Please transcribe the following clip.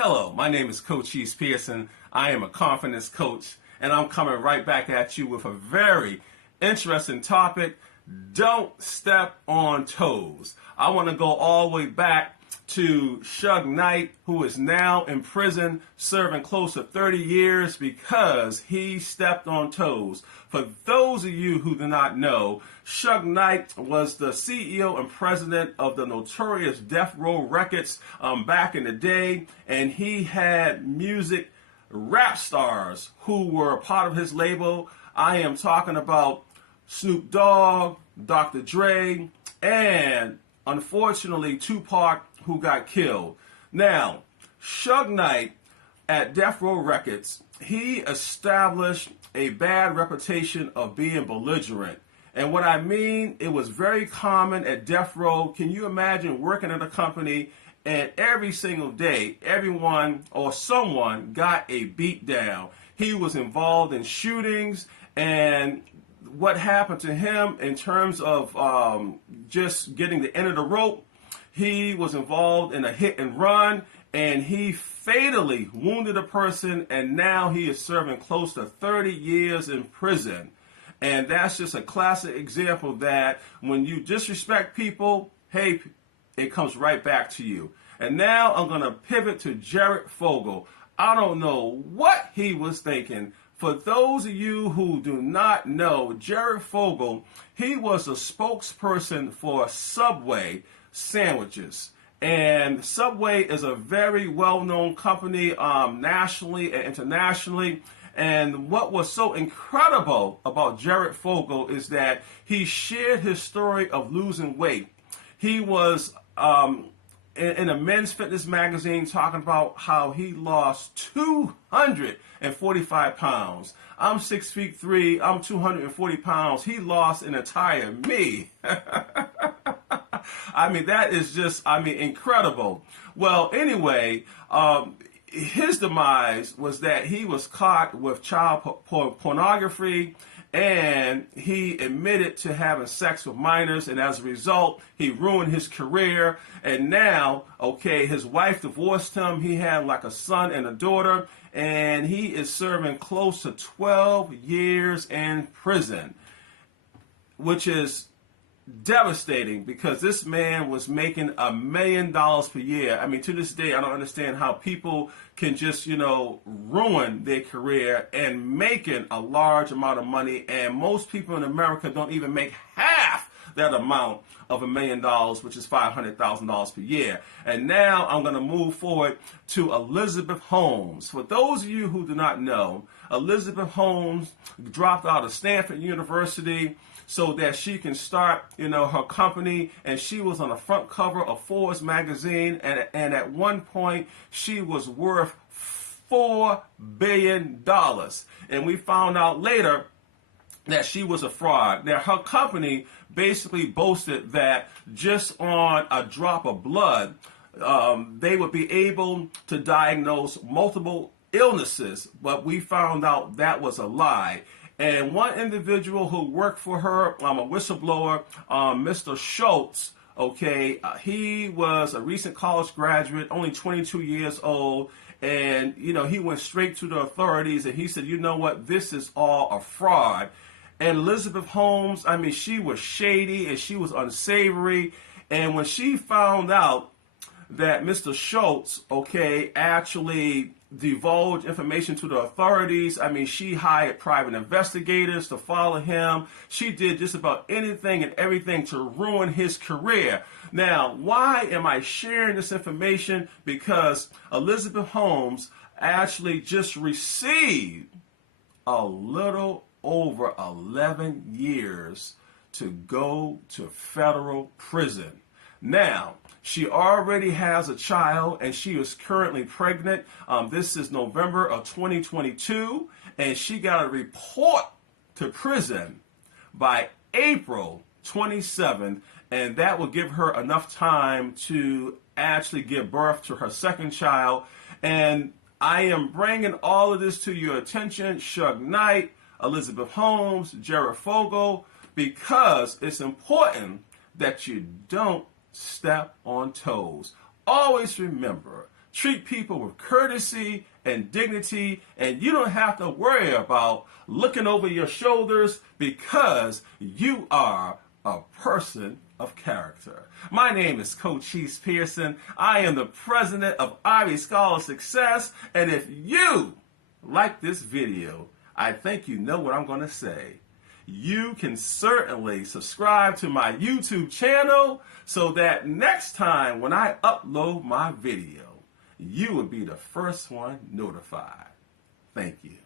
Hello, my name is Coach East Pearson. I am a confidence coach, and I'm coming right back at you with a very interesting topic. Don't step on toes. I want to go all the way back to Suge Knight, who is now in prison serving close to 30 years because he stepped on toes. For those of you who do not know, Suge Knight was the CEO and president of the notorious Death Row Records back in the day, and he had music rap stars who were a part of his label. I am talking about Snoop Dogg, Dr. Dre, and unfortunately Tupac, who got killed. Now, Suge Knight at Death Row Records, he established a bad reputation of being belligerent. And what I mean, it was very common at Death Row. Can you imagine working at a company and every single day, everyone or someone got a beat down? He was involved in shootings, and what happened to him in terms of just getting the end of the rope, he was involved in a hit and run, and he fatally wounded a person, and now he is serving close to 30 years in prison. And that's just a classic example that when you disrespect people, hey, it comes right back to you. And now I'm going to pivot to Jared Fogle. I don't know what he was thinking. For those of you who do not know, Jared Fogle, he was a spokesperson for Subway sandwiches. And Subway is a very well-known company nationally and internationally. And what was so incredible about Jared Fogle is that he shared his story of losing weight. He was in a men's fitness magazine talking about how he lost 245 pounds. I'm 6'3", I'm 240 pounds. He lost an entire me. I mean, that is just, incredible. Well, anyway, his demise was that he was caught with child pornography, and he admitted to having sex with minors, and as a result, he ruined his career. And now, his wife divorced him. He had like a son and a daughter, and he is serving close to 12 years in prison, which is devastating because this man was making $1 million per year. I mean, to this day, I don't understand how people can just, ruin their career and making a large amount of money. And most people in America don't even make half that amount of $1 million, which is $500,000 per year. And now I'm going to move forward to Elizabeth Holmes. For those of you who do not know, Elizabeth Holmes dropped out of Stanford University so that she can start, her company. And she was on the front cover of Forbes magazine. And at one point, she was worth $4 billion. And we found out later that she was a fraud. Now, her company basically boasted that just on a drop of blood, they would be able to diagnose multiple illnesses. But we found out that was a lie. And one individual who worked for her, a whistleblower, Mr. Schultz, he was a recent college graduate, only 22 years old. And, he went straight to the authorities and he said, you know what, this is all a fraud. And Elizabeth Holmes, she was shady and she was unsavory. And when she found out that Mr. Schultz, actually divulged information to the authorities, she hired private investigators to follow him. She did just about anything and everything to ruin his career. Now, why am I sharing this information? Because Elizabeth Holmes actually just received a little over 11 years to go to federal prison. Now, she already has a child and she is currently pregnant. This is November of 2022, and she got to report to prison by April 27th, and that will give her enough time to actually give birth to her second child. And I am bringing all of this to your attention, Suge Knight, Elizabeth Holmes, Jared Fogle, because it's important that you don't step on toes. Always remember, Treat people with courtesy and dignity, and you don't have to worry about looking over your shoulders because you are a person of character. My name is Coach Cheese Pearson. I am the president of Ivy Scholar Success, and if you like this video, I think you know what I'm going to say. You can certainly subscribe to my YouTube channel so that next time when I upload my video, you will be the first one notified. Thank you.